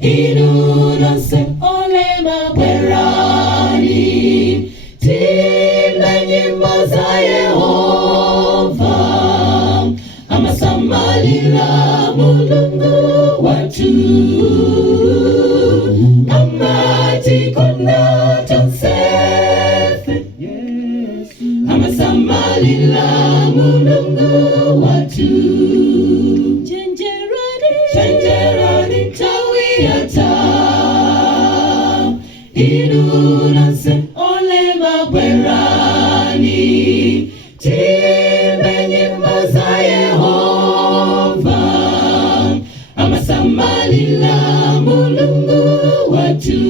inunose olema bwerani, timbe nyimbo za Yehova, amasamalira Mulungu watu, amatikonda tonsefe, amasamalira Mulungu watu. Chenjerani tawiyata, inunose olema bwerani, timbe nyimbo za Yehova, amasamalira Mulungu watu,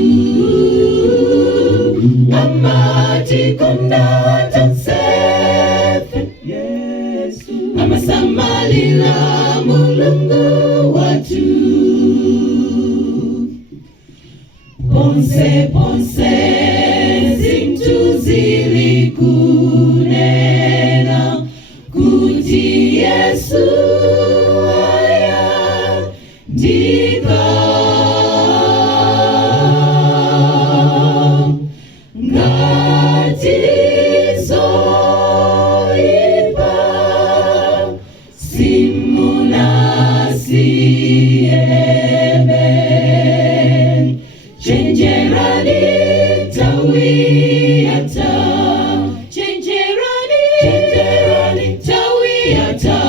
amatikonda tonsefe, amasamalira Mulungu watu. Ponse zintu zili kunena kuti Yesu aya ndika, ngati zoipa simunasiebe, chenjerani tawiyata, chenjerani tawiyata,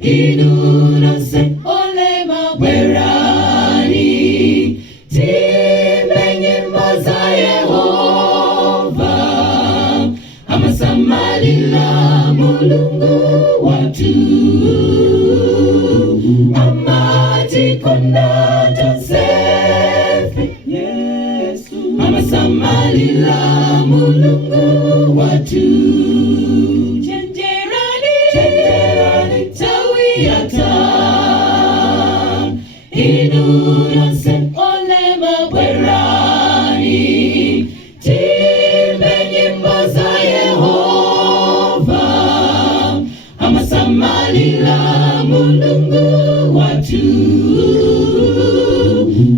inunose olema bwerani, timbe nyimbo za Yehova, amasamalira Mulungu watu, amatikonda tonsefe, amasamalira Mulungu watu. Chenjerani tawiyata, inunose olema bwerani, timbe nyimbo za Yehova, amasamalira Mulungu watu,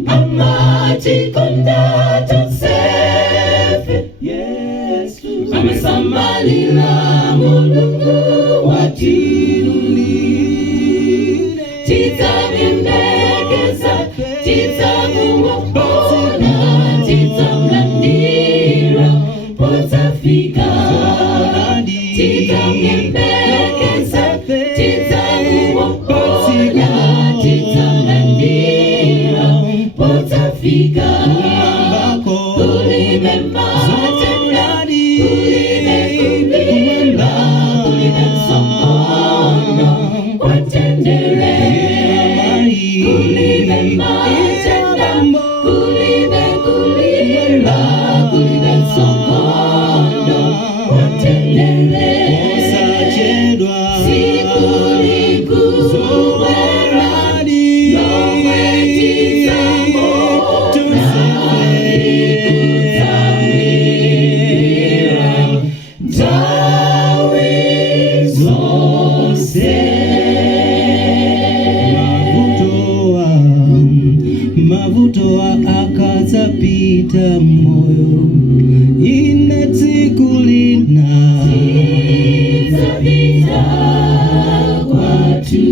amatikonda tonsefe, amasamalira Mulungu watu. Titamembekeza, titamuona, titamlandira potafika, titamembekeza, titamuona, titamlandira potafika, kulime matenda, kulime nsongono watendere, kulime matenda, kulime nsongono watendere, sikulikuwerani mavuto akazapita moyo inatikulina titapita kwatu,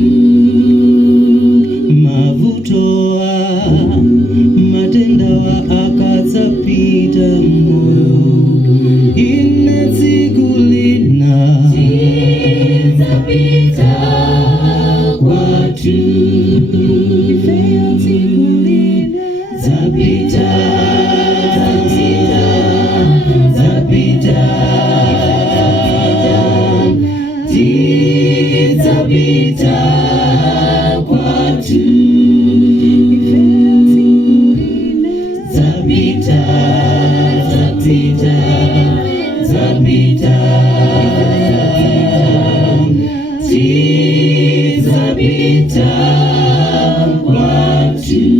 mavuto matenda akazapita moyo inatikulina titapita kwatu, zapita, titapita kwatu, zapita, titapita kwatu.